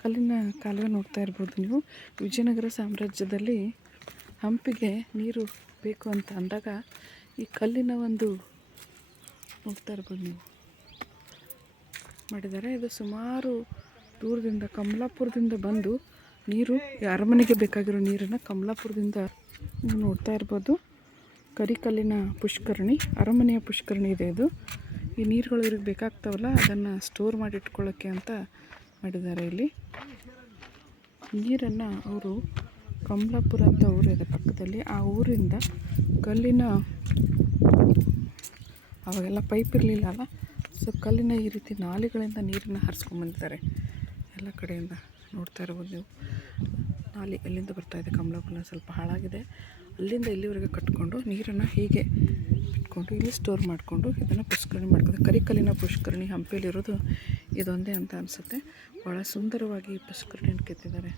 ಕಲ್ಲಿನ ಕಾಲುವೆ ನೋಡ್ತಾ ಇರ್ಬೋದು ನೀವು. ವಿಜಯನಗರ ಸಾಮ್ರಾಜ್ಯದಲ್ಲಿ ಹಂಪಿಗೆ ನೀರು ಬೇಕು ಅಂತ ಅಂದಾಗ ಈ ಕಲ್ಲಿನ ಒಂದು ನೋಡ್ತಾ ಇರ್ಬೋದು ನೀವು ಮಾಡಿದ್ದಾರೆ. ಇದು ಸುಮಾರು ದೂರದಿಂದ ಕಮಲಾಪುರದಿಂದ ಬಂದು ನೀರು ಈ ಅರಮನೆಗೆ ಬೇಕಾಗಿರೋ ನೀರನ್ನು ಕಮಲಾಪುರದಿಂದ ನೀವು ನೋಡ್ತಾ ಇರ್ಬೋದು. ಕರಿಕಲ್ಲಿನ ಪುಷ್ಕರಣಿ, ಅರಮನೆಯ ಪುಷ್ಕರಣಿ ಇದೆ ಇದು. ಈ ನೀರುಗಳು ಇವ್ರಿಗೆ ಬೇಕಾಗ್ತಾವಲ್ಲ ಅದನ್ನು ಸ್ಟೋರ್ ಮಾಡಿ ಇಟ್ಕೊಳ್ಳೋಕ್ಕೆ ಅಂತ ಮಾಡಿದ್ದಾರೆ. ಇಲ್ಲಿ ನೀರನ್ನು ಅವರು ಕಮಲಾಪುರ ಅಂತ ಊರಿದೆ ಪಕ್ಕದಲ್ಲಿ, ಆ ಊರಿಂದ ಕಲ್ಲಿನ ಅವಾಗೆಲ್ಲ ಪೈಪ್ ಇರಲಿಲ್ಲ ಅಲ್ಲ, ಸೊ ಕಲ್ಲಿನ ಈ ರೀತಿ ನಾಲೆಗಳಿಂದ ನೀರನ್ನು ಹರಿಸ್ಕೊಂಡ್ಬಂದಿದ್ದಾರೆ ಎಲ್ಲ ಕಡೆಯಿಂದ. ನೋಡ್ತಾ ಇರ್ಬೋದು ನೀವು ನಾಲೆ ಎಲ್ಲಿಂದ ಬರ್ತಾಯಿದೆ. ಕಮಲಾಪುರ ಸ್ವಲ್ಪ ಹಾಳಾಗಿದೆ, ಅಲ್ಲಿಂದ ಇಲ್ಲಿವರೆಗೆ ಕಟ್ಕೊಂಡು ನೀರನ್ನು ಹೀಗೆ ಇಟ್ಕೊಂಡು ಇಲ್ಲಿ ಸ್ಟೋರ್ ಮಾಡಿಕೊಂಡು ಇದನ್ನು ಪುಷ್ಕರಣಿ ಮಾಡ್ಕೊಂಡು, ಕರಿಕಲ್ಲಿನ ಪುಷ್ಕರಣಿ ಹಂಪಿಯಲ್ಲಿರೋದು ಇದೊಂದೇ ಅಂತ ಅನಿಸುತ್ತೆ. ಭಾಳ ಸುಂದರವಾಗಿ ಪುಷ್ಕರಣಿಯನ್ನು ಕೆತ್ತಿದ್ದಾರೆ.